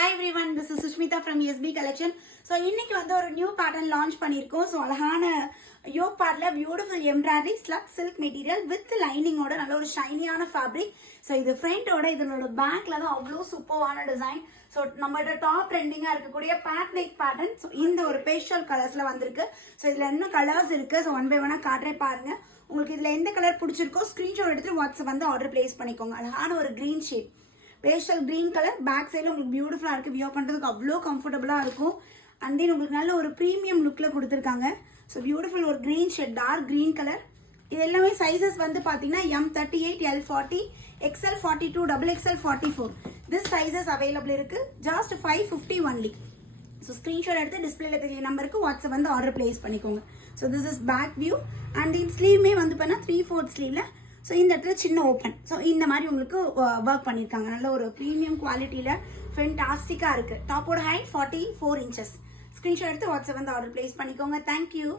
Hi everyone, this is Sushmita from SB Collection. So இன்னைக்கு வந்து ஒரு நியூ பேட்டர்ன் லான்ச் பண்ணியிருக்கோம். ஸோ அழகான யோக் பார்ட்ல பியூட்டிஃபுல் எம்ப்ராய்டரி ஸ்லக் சில்க் மெட்டீரியல் வித் லைனிங்கோட நல்ல ஒரு ஷைனியான ஃபேப்ரிக். ஸோ இது ஃப்ரண்டோட இதனோட பேக்ல தான் அவ்வளோ சூப்பரான டிசைன். ஸோ நம்மளோட டாப் ட்ரெண்டிங்காக இருக்கக்கூடிய பேட் லைக் பேட்டர்ன். ஸோ இந்த ஒரு பேஸ்டல் கலர்ஸ்ல வந்திருக்கு. ஸோ இதுல என்ன கலர்ஸ் இருக்கு, ஸோ ஒன் பை ஒன்னா காட்டுறேன் பாருங்க. உங்களுக்கு இதுல எந்த கலர் பிடிச்சிருக்கோ ஸ்கிரீன்ஷாட் எடுத்து வாட்ஸ்அப் வந்து ஆர்டர் பிளேஸ் பண்ணிக்கோங்க. அழகான ஒரு green shade pastel green colour, back சைடில் உங்களுக்கு பியூட்டிஃபுல்லாக இருக்குது. வியர் பண்ணுறதுக்கு அவ்வளோ கம்ஃபர்டபுளாக இருக்கும். அண்ட் தென் உங்களுக்கு நல்ல ஒரு ப்ரீமியம் லுக்கில் கொடுத்துருக்காங்க. ஸோ பியூட்டிஃபுல் ஒரு green shade, dark green colour. இது எல்லாமே சைஸஸ் வந்து பார்த்தீங்கன்னா M38, L40, XL 42, XXL 44 this sizes available இருக்குது. Just 550 only. ஸோ ஸ்க்ரீன்ஷாட் எடுத்து டிஸ்பிளேல தெரிய நம்பருக்கு வாட்ஸ்அப் வந்து ஆர்டர் பிளேஸ் பண்ணிக்கோங்க. So this is back view. And இந்த ஸ்லீவுமே வந்து பண்ணால் 3/4 ஸ்லீவில். ஸோ இந்த இடத்துல சின்ன ஓப்பன். ஸோ இந்த மாதிரி உங்களுக்கு ஒர்க் பண்ணியிருக்காங்க. நல்ல ஒரு ப்ரீமியம் குவாலிட்டியில் ஃபென்டாஸ்டிக்காக இருக்குது. டாப்போட ஹைட் 44 inches. ஸ்க்ரீன்ஷாட் எடுத்து வாட்ஸ்அப் வந்து ஆர்டர் பிளேஸ் பண்ணிக்கோங்க. தேங்க்யூ.